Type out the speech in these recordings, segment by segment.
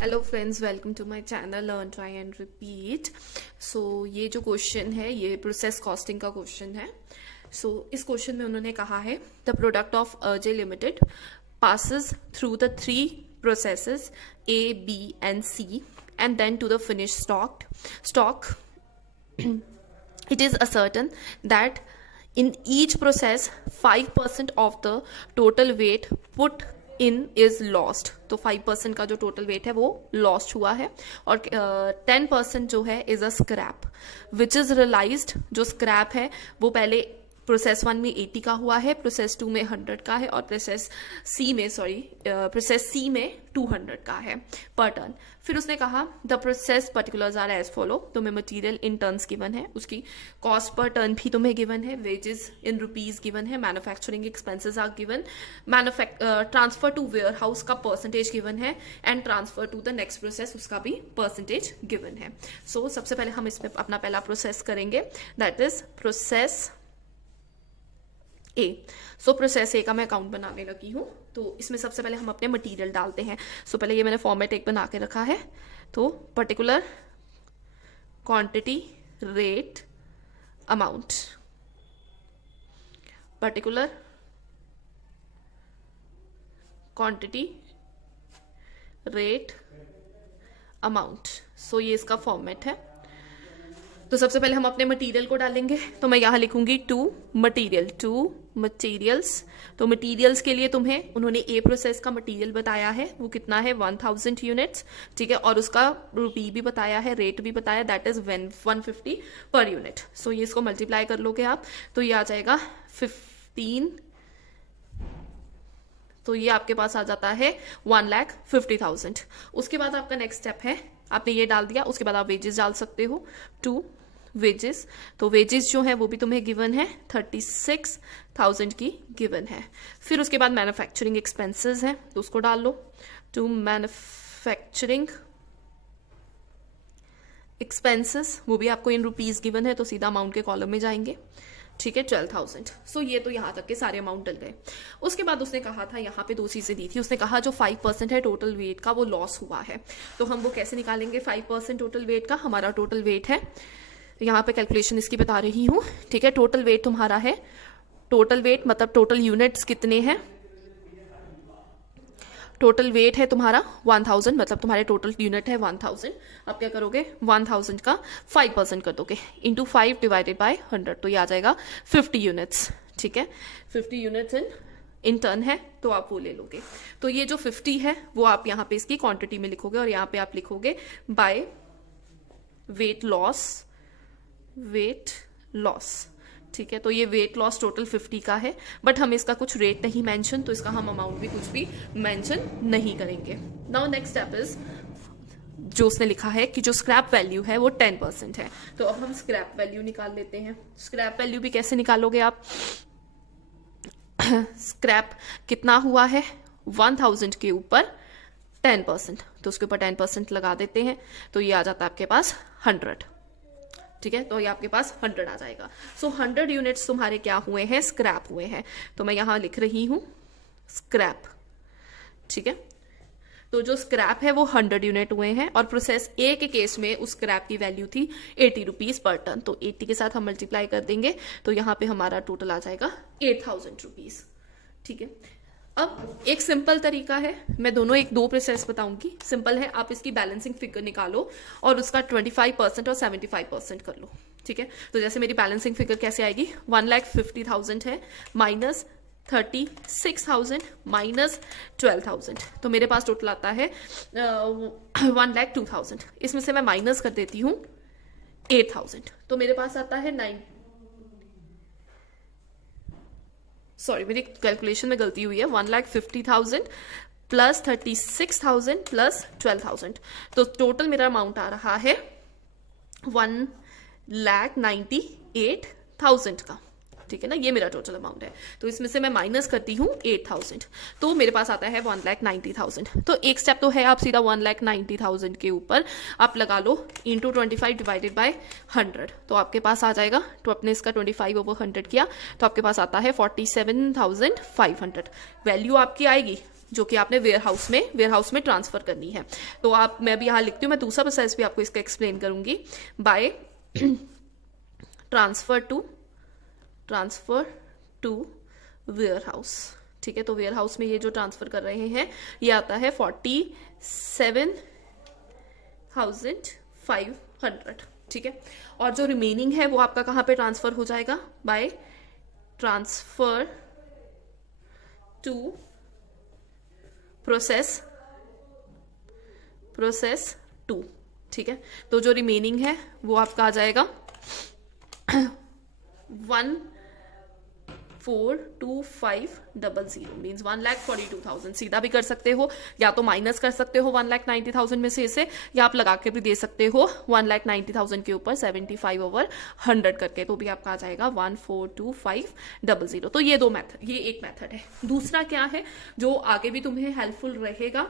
Hello friends, welcome to my channel learn try and repeat. So ये जो question है ये प्रोसेस कॉस्टिंग का क्वेश्चन है। सो इस क्वेश्चन में उन्होंने कहा है the product of Ajay limited passes through the three processes A, B and C and then to the finished stock. It is ascertain that in each process 5% of the total weight put in is lost. तो 5% का जो total weight है वो lost हुआ है और 10% जो है is a scrap which is realized. जो स्क्रैप है वो पहले प्रोसेस 1 में 80 का हुआ है, प्रोसेस 2 में 100 का है और प्रोसेस सी में 200 का है पर टन। फिर उसने कहा the process particulars are as follow. तुम्हें मटेरियल इन टन्स गिवन है, उसकी कॉस्ट पर टन भी तुम्हें गिवन है, वेजेस इन रुपीज गिवन है, manufacturing expenses are given, transfer to warehouse का परसेंटेज गिवन है and transfer to the next process उसका भी परसेंटेज गिवन है। सो सबसे पहले हम इसमें अपना पहला प्रोसेस करेंगे, that is process A. So process ए का मैं अकाउंट बनाने लगी हूँ। तो इसमें सबसे पहले हम अपने मटेरियल डालते हैं। सो पहले ये मैंने फॉर्मेट एक बना के रखा है। तो particular quantity rate amount, particular quantity rate amount. So ये इसका फॉर्मेट है। तो सबसे पहले हम अपने मटेरियल को डालेंगे। तो मैं यहां लिखूंगी टू मटेरियल्स। तो मटेरियल्स के लिए तुम्हें उन्होंने ए प्रोसेस का मटेरियल बताया है, वो कितना है 1000 यूनिट्स, ठीक है, और उसका रुपी भी बताया है, रेट भी बताया, दैट इज 150 पर यूनिट। सो ये इसको मल्टीप्लाई कर लोगे आप तो ये आ जाएगा 15। तो ये आपके पास आ जाता है 1,50,000। उसके बाद आपका नेक्स्ट स्टेप है, आपने ये डाल दिया, उसके बाद आप वेजेस डाल सकते हो, टू वेजेस। तो वेजेस जो है वो भी तुम्हें गिवन है, 36,000 की गिवन है। फिर उसके बाद मैन्युफैक्चरिंग एक्सपेंसेस है तो उसको डाल लो, टू मैन्युफैक्चरिंग एक्सपेंसेस, वो भी आपको इन रुपीज गिवन है तो सीधा अमाउंट के कॉलम में जाएंगे, ठीक है, 12,000। सो ये तो यहाँ तक के सारे अमाउंट डल गए। उसके बाद उसने कहा था, यहाँ पे दो चीजें दी थी, उसने कहा जो 5% है टोटल वेट का वो लॉस हुआ है। तो हम वो कैसे निकालेंगे 5% टोटल वेट का? हमारा टोटल वेट है, यहाँ पे कैलकुलेशन इसकी बता रही हूँ, ठीक है। टोटल वेट तुम्हारा है, टोटल वेट मतलब टोटल यूनिट्स कितने हैं, टोटल वेट है तुम्हारा 1000, मतलब तुम्हारे टोटल यूनिट है 1000। अब क्या करोगे, 1000 का 5% कर दोगे, इंटू 5 डिवाइडेड बाय 100, तो ये आ जाएगा 50 यूनिट्स, ठीक है। 50 यूनिट्स इन टन है तो आप वो ले लोगे। तो ये जो 50 है वो आप यहाँ पे इसकी क्वांटिटी में लिखोगे और यहाँ पे आप लिखोगे बाय वेट लॉस, ठीक है। तो ये वेट लॉस टोटल 50 का है, बट हम इसका कुछ रेट नहीं मेंशन, तो इसका हम अमाउंट भी कुछ भी मेंशन नहीं करेंगे। नाउ नेक्स्ट स्टेप इज, जो उसने लिखा है कि जो स्क्रैप वैल्यू है वो 10% है, तो अब हम स्क्रैप वैल्यू निकाल लेते हैं। स्क्रैप वैल्यू भी कैसे निकालोगे आप? स्क्रैप कितना हुआ है 1000 के ऊपर 10%, तो उसके ऊपर 10% लगा देते हैं, तो ये आ जाता है आपके पास 100, ठीक है। तो ये आपके पास 100 आ जाएगा। सो 100 यूनिट्स तुम्हारे क्या हुए हैं, स्क्रैप हुए हैं। तो मैं यहां लिख रही हूं स्क्रैप, ठीक है। तो जो स्क्रैप है वो 100 यूनिट हुए हैं और प्रोसेस ए के केस में उस स्क्रैप की वैल्यू थी 80 रुपीज पर टन। तो 80 के साथ हम मल्टीप्लाई कर देंगे तो यहां पे हमारा टोटल आ जाएगा 8000 रुपीज, ठीक है। अब एक सिंपल तरीका है, मैं दोनों एक दो प्रोसेस बताऊंगी, सिंपल है। आप इसकी बैलेंसिंग फिगर निकालो और उसका 25% और 75% कर लो, ठीक है। तो जैसे मेरी बैलेंसिंग फिगर कैसे आएगी, 1,50,000 है माइनस 36,000 माइनस 12,000, तो मेरे पास टोटल आता है 1,02,000। इसमें से मैं माइनस कर देती हूँ 8,000, तो मेरे पास आता है मेरी कैलकुलेशन में गलती हुई है, 1,50,000 प्लस 36,000 प्लस 12,000, तो टोटल मेरा अमाउंट आ रहा है 1,98,000 का, ठीक है ना। ये मेरा टोटल अमाउंट है। तो इसमें से मैं माइनस करती हूँ 8,000, तो मेरे पास आता है 1,90,000। तो एक स्टेप तो है, आप सीधा 1,90,000 के ऊपर आप लगा लो इंटू 25 डिवाइडेड बाय 100, तो आपके पास आ जाएगा, तो आपने इसका 25 ओवर 100 किया तो आपके पास आता है 47,500। वैल्यू आपकी आएगी जो कि आपने वेयर हाउस में ट्रांसफर करनी है। तो आप, मैं भी यहाँ लिखती हूँ, मैं दूसरा प्रोसेस भी आपको इसका एक्सप्लेन करूंगी। By transfer to warehouse, ठीक है। तो वेयर हाउस में ये जो ट्रांसफर कर रहे हैं ये आता है 47,500, ठीक है। और जो रिमेनिंग है वो आपका कहाँ पे ट्रांसफर हो जाएगा? बाय ट्रांसफर टू प्रोसेस 2, ठीक है। तो जो रिमेनिंग है वो आपका आ जाएगा 1,425,000 मीन्स 1,42,000। सीधा भी कर सकते हो, या तो माइनस कर सकते हो 1,90,000 में से इसे, या आप लगा के भी दे सकते हो 1,90,000 के ऊपर 75/100 करके, तो भी आपका आ जाएगा 1,425,000। तो ये एक मेथड है। दूसरा क्या है जो आगे भी तुम्हें हेल्पफुल रहेगा,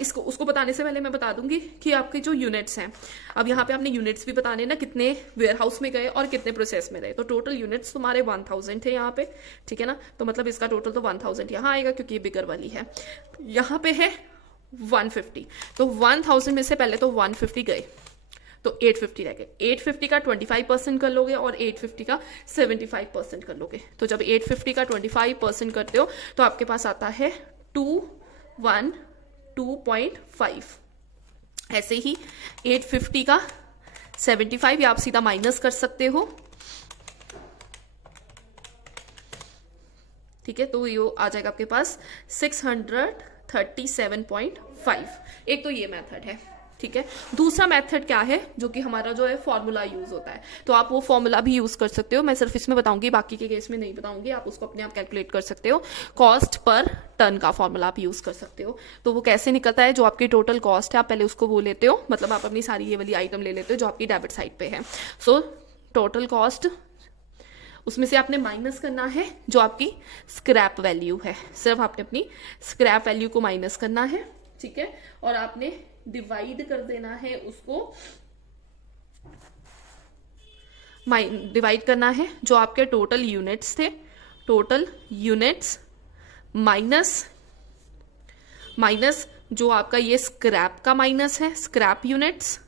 उसको बताने से पहले मैं बता दूंगी कि आपके जो यूनिट्स हैं, अब यहाँ पे आपने यूनिट्स भी बताने ना, कितने वेयर हाउस में गए और कितने प्रोसेस में गए। तो टोटल यूनिट्स तुम्हारे 1000 थे यहाँ पे, ठीक है ना। तो मतलब इसका टोटल तो 1000 यहाँ आएगा क्योंकि ये बिगर वाली है। यहाँ पे है 150, तो 1000 में से पहले तो 150 गए, तो 850 रह गए। 850 का 25% कर लोगे और 850 का 75% कर लोगे। तो जब 850 का 25% करते हो तो आपके पास आता है 212.5। ऐसे ही 850 का 75, या आप सीधा माइनस कर सकते हो, ठीक है। तो ये आ जाएगा आपके पास 637.5। एक तो ये मेथड है, ठीक है। दूसरा मेथड क्या है, जो कि हमारा जो है फॉर्मूला यूज होता है, तो आप वो फॉर्मूला भी यूज कर सकते हो। मैं सिर्फ इसमें बताऊंगी, बाकी के केस में नहीं बताऊंगी, आप उसको अपने आप कैलकुलेट कर सकते हो। कॉस्ट पर टन का फॉर्मूला आप यूज कर सकते हो। तो वो कैसे निकलता है, जो आपकी टोटल कॉस्ट है आप पहले उसको वो लेते हो, मतलब आप अपनी सारी ये वाली आइटम ले लेते हो जो आपकी डेबिट साइड पे है। सो टोटल कॉस्ट, उसमें से आपने माइनस करना है जो आपकी स्क्रैप वैल्यू है, सिर्फ आपने अपनी स्क्रैप वैल्यू को माइनस करना है, ठीक है। और आपने डिवाइड कर देना है उसको, डिवाइड करना है जो आपके टोटल यूनिट्स थे, टोटल यूनिट्स माइनस जो आपका ये स्क्रैप का माइनस है, स्क्रैप यूनिट्स,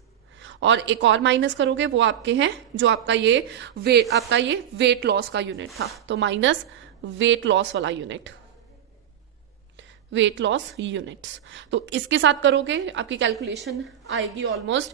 और एक और माइनस करोगे वो आपके हैं जो आपका ये वेट लॉस का यूनिट था, तो माइनस वेट लॉस वाला यूनिट, वेट लॉस यूनिट्स। तो इसके साथ करोगे आपकी कैलकुलेशन आएगी ऑलमोस्ट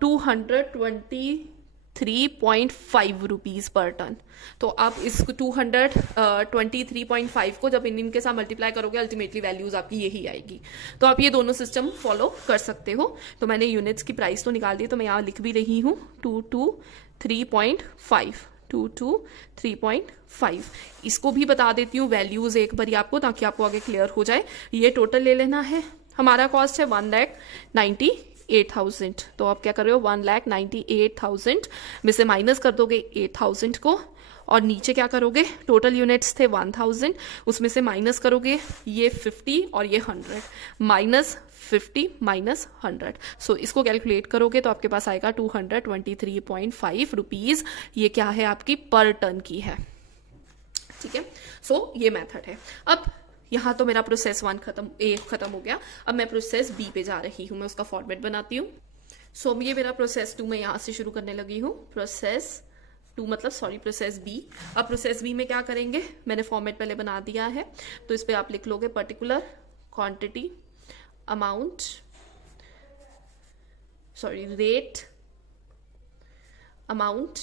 223.5 रुपीज पर टन। तो आप इस 223.5 को जब इनके साथ मल्टीप्लाई करोगे, अल्टीमेटली वैल्यूज आपकी यही आएगी। तो आप ये दोनों सिस्टम फॉलो कर सकते हो। तो मैंने यूनिट्स की प्राइस तो निकाल दी, तो मैं यहाँ लिख भी रही हूँ 223.5। इसको भी बता देती हूँ वैल्यूज एक बारी आपको, ताकि आपको आगे क्लियर हो जाए। ये टोटल ले लेना है, हमारा कॉस्ट है 1,98,000। तो आप क्या कर रहे हो, 1,98,000 में से माइनस कर दोगे 8,000 को, और नीचे क्या करोगे, टोटल यूनिट्स थे 1000, उसमें से माइनस करोगे ये 50 और ये 100, माइनस 50 माइनस 100। सो इसको कैलकुलेट करोगे तो आपके पास आएगा 223.5 रुपीज। ये क्या है, आपकी पर टन की है, ठीक है। सो ये मेथड है। अब यहाँ तो मेरा प्रोसेस 1 खत्म हो गया। अब मैं प्रोसेस बी पे जा रही हूँ, मैं उसका फॉर्मेट बनाती हूँ। सो ये मेरा प्रोसेस 2 मैं यहाँ से शुरू करने लगी हूँ। Process B. अब प्रोसेस बी में क्या करेंगे, मैंने फॉर्मेट पहले बना दिया है, तो इस पे आप लिख लोगे particular quantity amount, rate amount,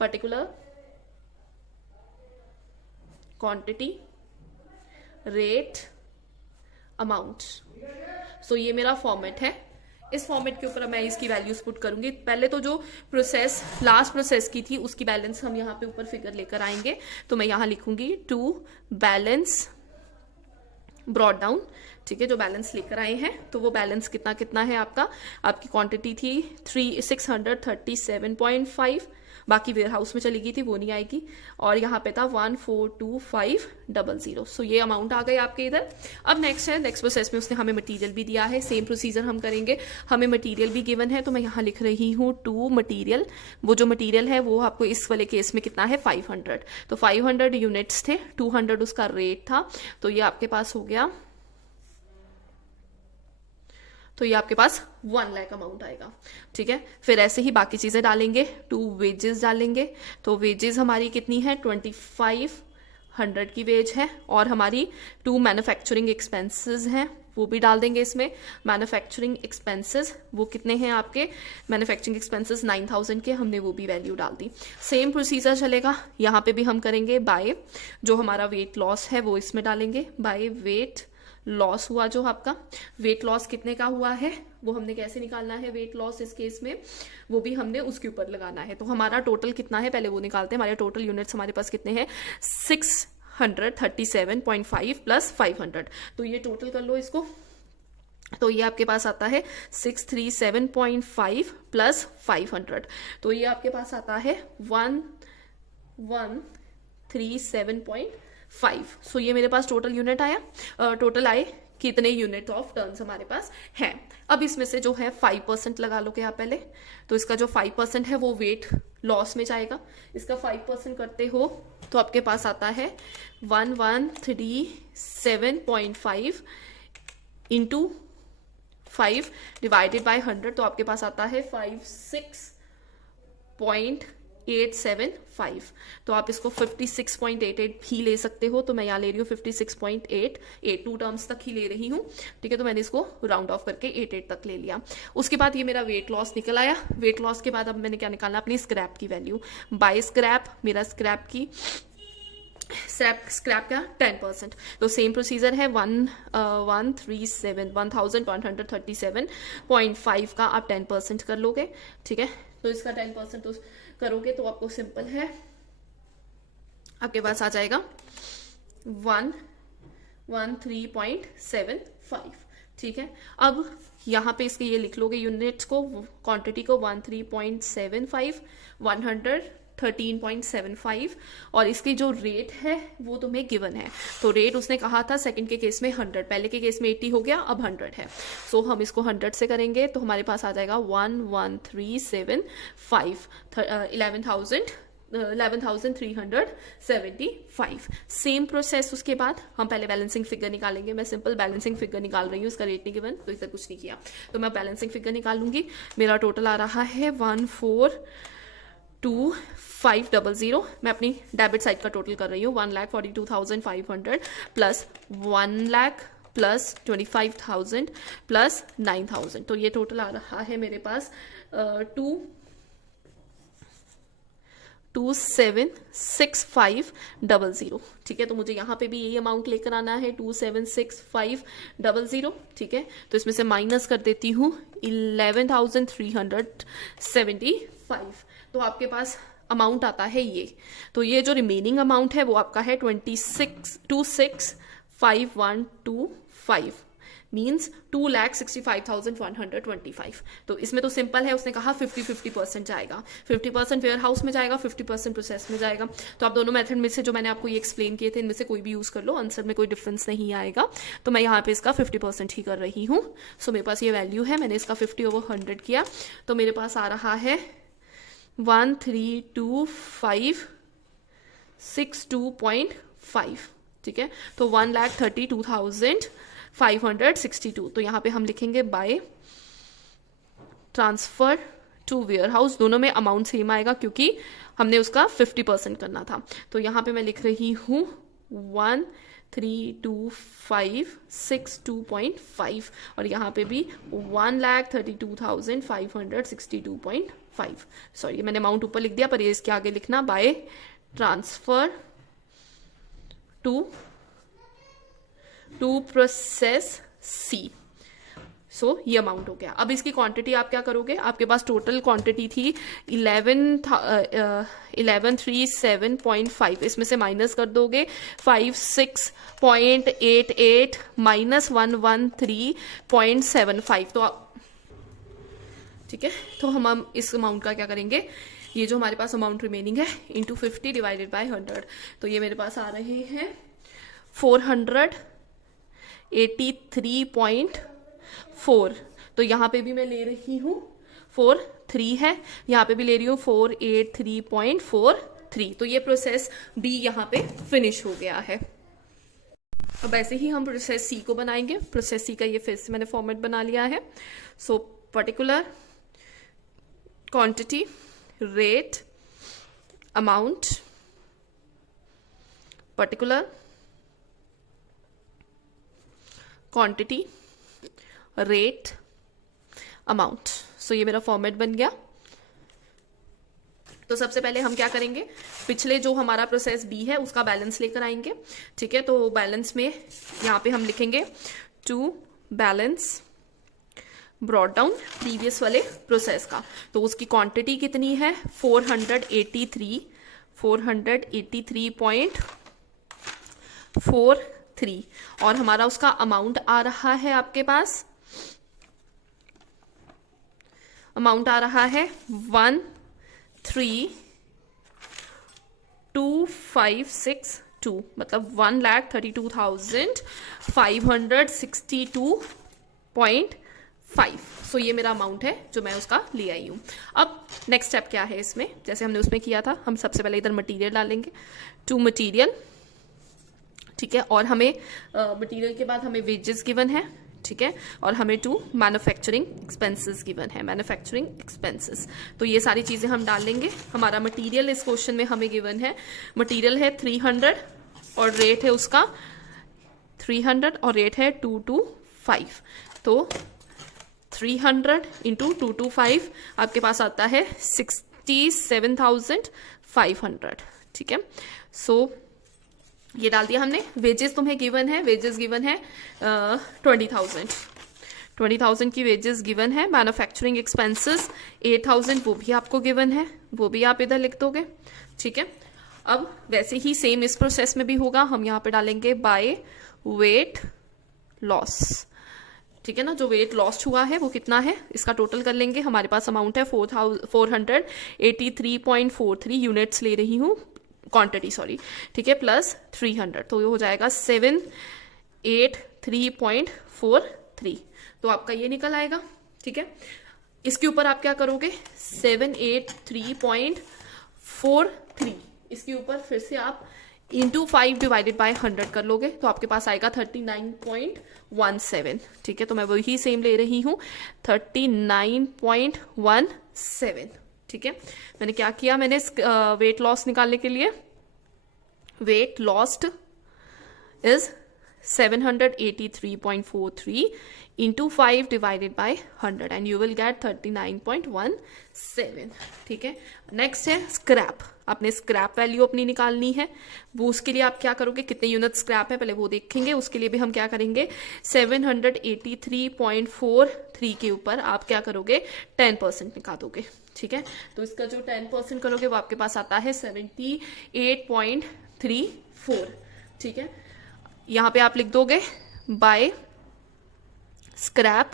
particular quantity rate amount. So ये मेरा फॉर्मेट है। इस फॉर्मेट के ऊपर मैं इसकी वैल्यूज पुट करूंगी। पहले तो जो प्रोसेस लास्ट प्रोसेस की थी उसकी बैलेंस हम यहाँ पे ऊपर फिगर लेकर आएंगे। तो मैं यहाँ लिखूंगी टू बैलेंस ब्रॉड डाउन, ठीक है। जो बैलेंस लेकर आए हैं, तो वो बैलेंस कितना है आपका, आपकी क्वांटिटी थी 637.5 बाकी वेयर हाउस में चली गई थी वो नहीं आएगी, और यहाँ पे था 142500। सो ये अमाउंट आ गई आपके इधर। अब नेक्स्ट है, नेक्स्ट प्रोसेस में उसने हमें मटेरियल भी दिया है, सेम प्रोसीजर हम करेंगे। हमें मटेरियल भी गिवन है, तो मैं यहाँ लिख रही हूँ टू मटेरियल। वो जो मटेरियल है वो आपको इस वाले केस में कितना है 500, तो 500 यूनिट्स थे, 200 उसका रेट था, तो ये आपके पास हो गया, तो ये आपके पास 1 लाख अमाउंट आएगा। ठीक है, फिर ऐसे ही बाकी चीजें डालेंगे, 2 वेजेस डालेंगे, तो वेजेस हमारी कितनी है 2500 की वेज है, और हमारी 2 मैन्युफैक्चरिंग एक्सपेंसेस हैं वो भी डाल देंगे इसमें। मैन्युफैक्चरिंग एक्सपेंसेस वो कितने हैं आपके, मैन्युफैक्चरिंग एक्सपेंसेस 9000 के, हमने वो भी वैल्यू डाल दी। सेम प्रोसीजर चलेगा यहाँ पे भी, हम करेंगे बाय जो हमारा वेट लॉस है वो इसमें डालेंगे, बाय वेट लॉस हुआ जो आपका, वेट लॉस कितने का हुआ है वो हमने कैसे निकालना है, वेट लॉस इस केस में वो भी हमने उसके ऊपर लगाना है। तो हमारा टोटल कितना है पहले वो निकालते हैं, हमारे टोटल यूनिट्स हमारे पास कितने हैं 637.5 प्लस 500, तो ये टोटल कर लो इसको, तो ये आपके पास आता है 637.5 प्लस 500, तो ये आपके पास आता है 1137.5। सो ये मेरे पास टोटल यूनिट आया, टोटल आए कितने यूनिट ऑफ टर्न्स हमारे पास है। अब इसमें से जो है 5% लगा लो क्या आप पहले, तो इसका जो 5% है वो वेट लॉस में जाएगा, इसका 5% करते हो तो आपके पास आता है 1137.5 इंटू 5 डिवाइडेड बाय 100, तो आपके पास आता है 56.875, तो आप इसको 56.88 भी ले सकते हो, तो मैं यहाँ ले रही हूँ 56.88, 2 टर्म्स तक ही ले रही हूँ। ठीक है, तो मैंने इसको राउंड ऑफ करके 88 तक ले लिया। उसके बाद ये मेरा वेट लॉस निकल आया। वेट लॉस के बाद अब मैंने क्या निकालना, अपनी स्क्रैप की वैल्यू, बाय स्क्रैप, मेरा स्क्रैप की स्क्रैप का 10%, तो सेम प्रोसीजर है 1137.5 का आप 10% कर लोगे। ठीक है, तो इसका 10% तो करोगे तो आपको सिंपल है, आपके पास आ जाएगा 113.75। ठीक है, अब यहाँ पे इसके ये लिख लोगे यूनिट्स को, क्वांटिटी को 13.75, 113.75, और इसकी जो रेट है वो तुम्हें गिवन है, तो रेट उसने कहा था सेकंड के केस में 100, पहले के केस में 80 हो गया, अब 100 है, सो हम इसको 100 से करेंगे तो हमारे पास आ जाएगा 11375, 11,375। सेम प्रोसेस उसके बाद हम पहले बैलेंसिंग फिगर निकालेंगे, मैं सिंपल बैलेंसिंग फिगर निकाल रही हूँ, इसका रेट नहीं गिवन तो इधर कुछ नहीं किया, तो मैं बैलेंसिंग फिगर निकालूंगी। मेरा टोटल आ रहा है 142,500, मैं अपनी डेबिट साइड का टोटल कर रही हूँ, 1,42,500 प्लस 1 लाख प्लस 25,000 प्लस 9,000, तो ये टोटल आ रहा है मेरे पास 276500। ठीक है, तो मुझे यहाँ पे भी यही अमाउंट लेकर आना है 276500। ठीक है, तो इसमें से माइनस कर देती हूँ 11,375, तो आपके पास अमाउंट आता है ये, तो ये जो रिमेनिंग अमाउंट है वो आपका है 265125 मीन्स 2,65,125। तो इसमें तो सिंपल है, उसने कहा 50-50% जाएगा, 50% वेयर हाउस में जाएगा, 50% प्रोसेस में जाएगा, तो आप दोनों मेथड में से जो मैंने आपको ये एक्सप्लेन किए थे इनमें से कोई भी यूज कर लो, आंसर में कोई डिफरेंस नहीं आएगा, तो मैं यहाँ पे इसका 50% ही कर रही हूँ। सो मेरे पास ये वैल्यू है, मैंने इसका 50/100 किया, तो मेरे पास आ रहा है 132,562.5। ठीक है, तो 1,32,562, तो यहाँ पे हम लिखेंगे by transfer to warehouse, दोनों में अमाउंट सेम आएगा क्योंकि हमने उसका 50% करना था, तो यहाँ पे मैं लिख रही हूँ 132,562.5, और यहाँ पे भी 1,32,562.5। सॉरी, मैंने अमाउंट ऊपर लिख दिया, पर ये इसके आगे लिखना बाय ट्रांसफर टू प्रोसेस सी। सो ये अमाउंट हो गया। अब इसकी क्वांटिटी आप क्या करोगे, आपके पास टोटल क्वांटिटी थी 11,307.5, इसमें से माइनस कर दोगे 56.88 माइनस 113.75, तो ठीक है, तो हम इस अमाउंट का क्या करेंगे, ये जो हमारे पास अमाउंट रिमेनिंग है इंटू 50 डिवाइडेड बाय 100, तो ये मेरे पास आ रहे हैं 483.4। तो यहाँ पे भी मैं ले रही हूँ 43 है, यहाँ पे भी ले रही हूँ 483.43। तो ये प्रोसेस बी यहाँ पे फिनिश हो गया है। अब ऐसे ही हम प्रोसेस सी को बनाएंगे। प्रोसेस सी का ये फिर से मैंने फॉर्मेट बना लिया है। So particular, quantity, rate, amount, particular, quantity, rate, amount. So ये मेरा फॉर्मेट बन गया। तो सबसे पहले हम क्या करेंगे, पिछले जो हमारा प्रोसेस बी है उसका बैलेंस लेकर आएंगे। ठीक है, तो बैलेंस में यहाँ पे हम लिखेंगे to balance brought down previous वाले प्रोसेस का। तो उसकी क्वांटिटी कितनी है 483.43 और हमारा उसका अमाउंट आ रहा है, आपके पास अमाउंट आ रहा है 132,562, मतलब 1,32,562.5। सो ये मेरा अमाउंट है जो मैं उसका ले आई हूँ। अब नेक्स्ट स्टेप क्या है इसमें, जैसे हमने उसमें किया था, हम सबसे पहले इधर मटेरियल डालेंगे, टू मटेरियल। ठीक है, और हमें मटेरियल के बाद हमें वेजेस गिवन है। ठीक है, और हमें टू मैन्युफैक्चरिंग एक्सपेंसेस गिवन है, मैन्युफैक्चरिंग एक्सपेंसेस। तो ये सारी चीजें हम डाल लेंगे। हमारा मटेरियल इस क्वेश्चन में हमें गिवन है, मटेरियल है 300 और रेट है उसका 300 और रेट है 225। तो 300 इंटू 225 आपके पास आता है 67,500। ठीक है, सो ये डाल दिया हमने। वेजेस तुम्हें गिवन है, वेजेस गिवन है 20,000 की वेजेस गिवन है। मैन्युफैक्चरिंग एक्सपेंसेस 8,000 वो भी आपको गिवन है, वो भी आप इधर लिख दोगे। ठीक है, अब वैसे ही सेम इस प्रोसेस में भी होगा। हम यहाँ पे डालेंगे बाय वेट लॉस। ठीक है ना, जो वेट लॉस्ट हुआ है वो कितना है, इसका टोटल कर लेंगे। हमारे पास अमाउंट है 483.43 यूनिट्स ले रही हूँ, क्वांटिटी सॉरी। ठीक है, प्लस 300, तो ये हो जाएगा 783.43। तो आपका ये निकल आएगा। ठीक है, इसके ऊपर आप क्या करोगे, 783.43 इसके ऊपर फिर से आप इंटू 5 डिवाइडेड बाय 100 कर लोगे, तो आपके पास आएगा 39.17। ठीक है, तो मैं वही सेम ले रही हूँ 39.17। ठीक है, मैंने क्या किया, मैंने वेट लॉस निकालने के लिए weight lost is 783.43 into 5 divided by 100 and you will get 39.17। ठीक है, नेक्स्ट है स्क्रैप। आपने स्क्रैप वैल्यू अपनी निकालनी है। वो उसके लिए आप क्या करोगे, कितने यूनिट स्क्रैप है पहले वो देखेंगे। उसके लिए भी हम क्या करेंगे, 783.43 के ऊपर आप क्या करोगे, 10% निकालोगे। ठीक है, तो इसका जो 10% करोगे वो आपके पास आता है 78.34। ठीक है, यहाँ पे आप लिख दोगे बाय स्क्रैप,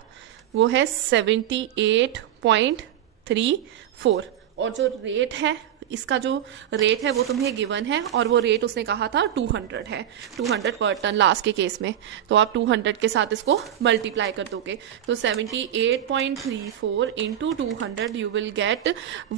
वो है 78.34 और जो रेट है, इसका जो रेट है वो तुम्हें गिवन है और वो रेट उसने कहा था 200 है, 200 पर टन लास्ट के केस में। तो आप 200 के साथ इसको मल्टीप्लाई कर दोगे, तो 78.34 इंटू 200 यू विल गेट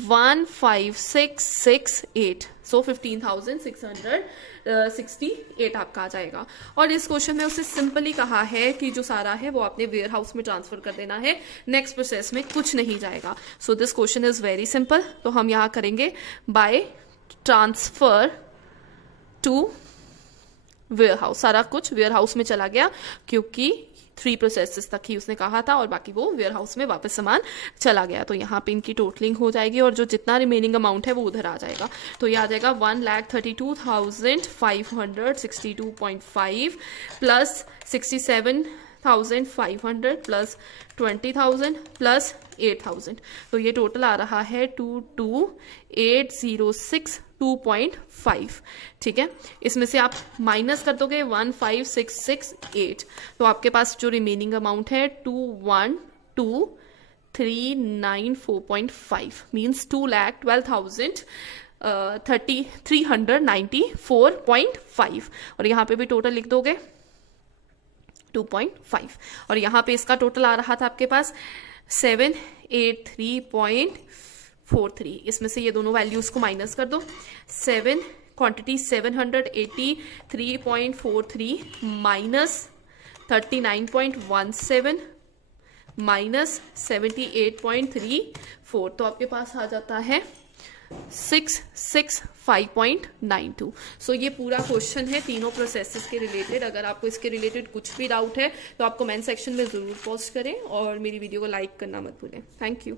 15668। सो 15,668 आपका आ जाएगा। और इस क्वेश्चन में उससे सिंपली कहा है कि जो सारा है वो आपने वेयर हाउस में ट्रांसफर कर देना है, नेक्स्ट प्रोसेस में कुछ नहीं जाएगा। So this question is very simple. तो हम यहाँ करेंगे by transfer to warehouse. सारा कुछ वेयर हाउस में चला गया क्योंकि 3 प्रोसेसेस तक ही उसने कहा था और बाकी वो वेयर हाउस में वापस सामान चला गया। तो यहाँ पे इनकी टोटलिंग हो जाएगी और जो जितना रिमेनिंग अमाउंट है वो उधर आ जाएगा। तो ये आ जाएगा 1,32,562.5 प्लस 67,500 प्लस 20,000 प्लस 8,000। तो ये टोटल आ रहा है 22,806.2.5। ठीक है, इसमें से आप माइनस कर दोगे 15668, तो आपके पास जो रिमेनिंग अमाउंट है 212 394.5 मीन्स 2,12,394.5 और यहाँ पे भी टोटल लिख दोगे 2.5 और यहाँ पे इसका टोटल आ रहा था आपके पास 783.43। इसमें से ये दोनों वैल्यूज को माइनस कर दो। क्वांटिटी 783.43 माइनस 39.17 माइनस 78.34 तो आपके पास आ जाता है 665.92। सो ये पूरा क्वेश्चन है तीनों प्रोसेसेस के रिलेटेड। अगर आपको इसके रिलेटेड कुछ भी डाउट है तो आप कमेंट सेक्शन में ज़रूर पोस्ट करें और मेरी वीडियो को लाइक करना मत भूलें। Thank you.